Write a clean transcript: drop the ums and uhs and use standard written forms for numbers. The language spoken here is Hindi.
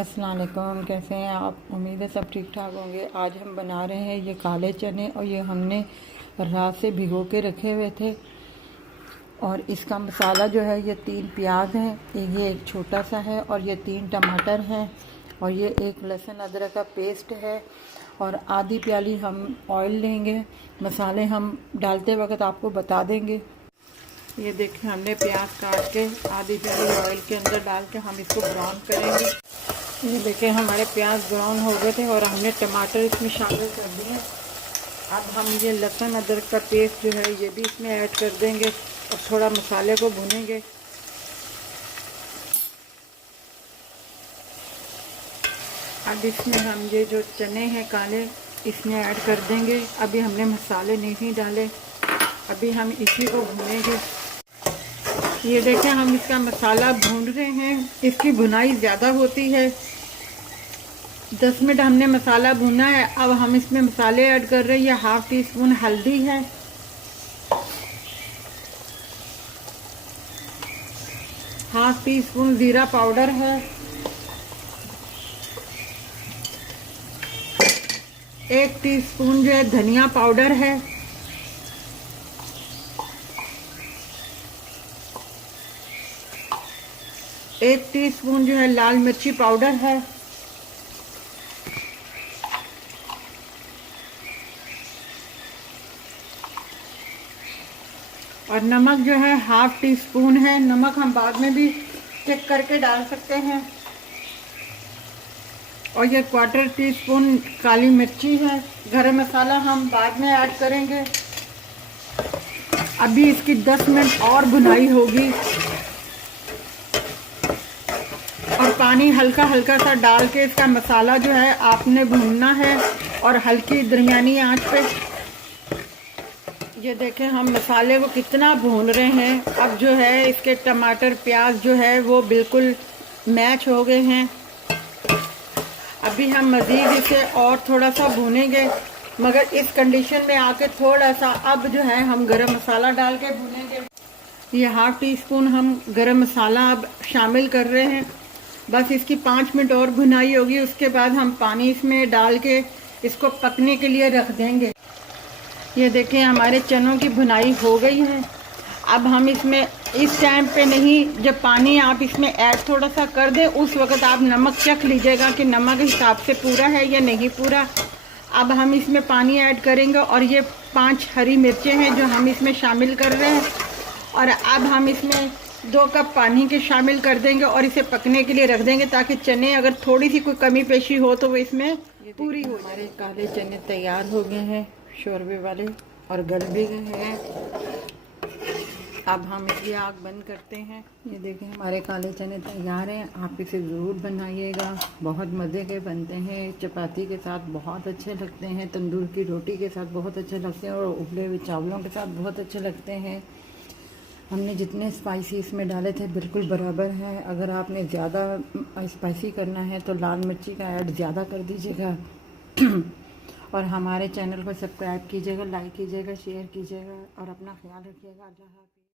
अस्सलाम वालेकुम, कैसे हैं आप? उम्मीद है सब ठीक ठाक होंगे। आज हम बना रहे हैं ये काले चने और ये हमने रात से भिगो के रखे हुए थे। और इसका मसाला जो है ये 3 प्याज हैं, ये एक छोटा सा है और ये 3 टमाटर हैं और ये एक लहसुन अदरक का पेस्ट है और आधी प्याली हम ऑयल लेंगे। मसाले हम डालते वक्त आपको बता देंगे। ये देखिए हमने प्याज काट के आधी प्याली ऑयल के अंदर डाल के हम इसको ब्राउन करेंगे। ये देखिए हमारे प्याज ब्राउन हो गए थे और हमने टमाटर इसमें शामिल कर दिए। अब हम ये लहसुन अदरक का पेस्ट जो है ये भी इसमें ऐड कर देंगे और थोड़ा मसाले को भूनेंगे। अब इसमें हम ये जो चने हैं काले इसमें ऐड कर देंगे। अभी हमने मसाले नहीं डाले, अभी हम इसी को भूनेंगे। ये देखें हम इसका मसाला भून रहे हैं। इसकी भुनाई ज़्यादा होती है। 10 मिनट हमने मसाला भुना है। अब हम इसमें मसाले ऐड कर रहे हैं। ये ½ टी स्पून हल्दी है, ½ टी स्पून ज़ीरा पाउडर है, 1 टीस्पून जो है धनिया पाउडर है, 1 टीस्पून जो है लाल मिर्ची पाउडर है और नमक जो है ½ टीस्पून है। नमक हम बाद में भी चेक करके डाल सकते हैं। और ये ¼ टीस्पून काली मिर्ची है। गरम मसाला हम बाद में ऐड करेंगे। अभी इसकी 10 मिनट और भुनाई होगी और पानी हल्का हल्का सा डाल के इसका मसाला जो है आपने भूनना है और हल्की दरमियानी आंच पे। ये देखें हम मसाले को कितना भून रहे हैं। अब जो है इसके टमाटर प्याज जो है वो बिल्कुल मैच हो गए हैं। अभी हम मज़ीद इसे और थोड़ा सा भूनेंगे, मगर इस कंडीशन में आके थोड़ा सा अब जो है हम गरम मसाला डाल के भूनेंगे। ये ½ टीस्पून हम गरम मसाला अब शामिल कर रहे हैं। बस इसकी 5 मिनट और भुनाई होगी, उसके बाद हम पानी इसमें डाल के इसको पकने के लिए रख देंगे। ये देखें हमारे चनों की भुनाई हो गई है। अब हम इसमें इस टाइम पे नहीं, जब पानी आप इसमें ऐड थोड़ा सा कर दें उस वक्त आप नमक चख लीजिएगा कि नमक हिसाब से पूरा है या नहीं पूरा। अब हम इसमें पानी ऐड करेंगे और ये 5 हरी मिर्चें हैं जो हम इसमें शामिल कर रहे हैं। और अब हम इसमें 2 कप पानी के शामिल कर देंगे और इसे पकने के लिए रख देंगे ताकि चने अगर थोड़ी सी कोई कमी पेशी हो तो वो इसमें पूरी हो। हमारे काले चने तैयार हो गए हैं शोरबे वाले और गल भी गए हैं। अब हम इसकी आग बंद करते हैं। ये देखें हमारे काले चने तैयार हैं। आप इसे ज़रूर बनाइएगा, बहुत मज़े के बनते हैं। चपाती के साथ बहुत अच्छे लगते हैं, तंदूर की रोटी के साथ बहुत अच्छे लगते हैं और उबले हुए चावलों के साथ बहुत अच्छे लगते हैं। हमने जितने स्पाइसी इसमें डाले थे बिल्कुल बराबर है। अगर आपने ज़्यादा स्पाइसी करना है तो लाल मिर्ची का ऐड ज़्यादा कर दीजिएगा। और हमारे चैनल को सब्सक्राइब कीजिएगा, लाइक कीजिएगा, शेयर कीजिएगा और अपना ख्याल रखिएगा। अल्लाह हाफ़िज़।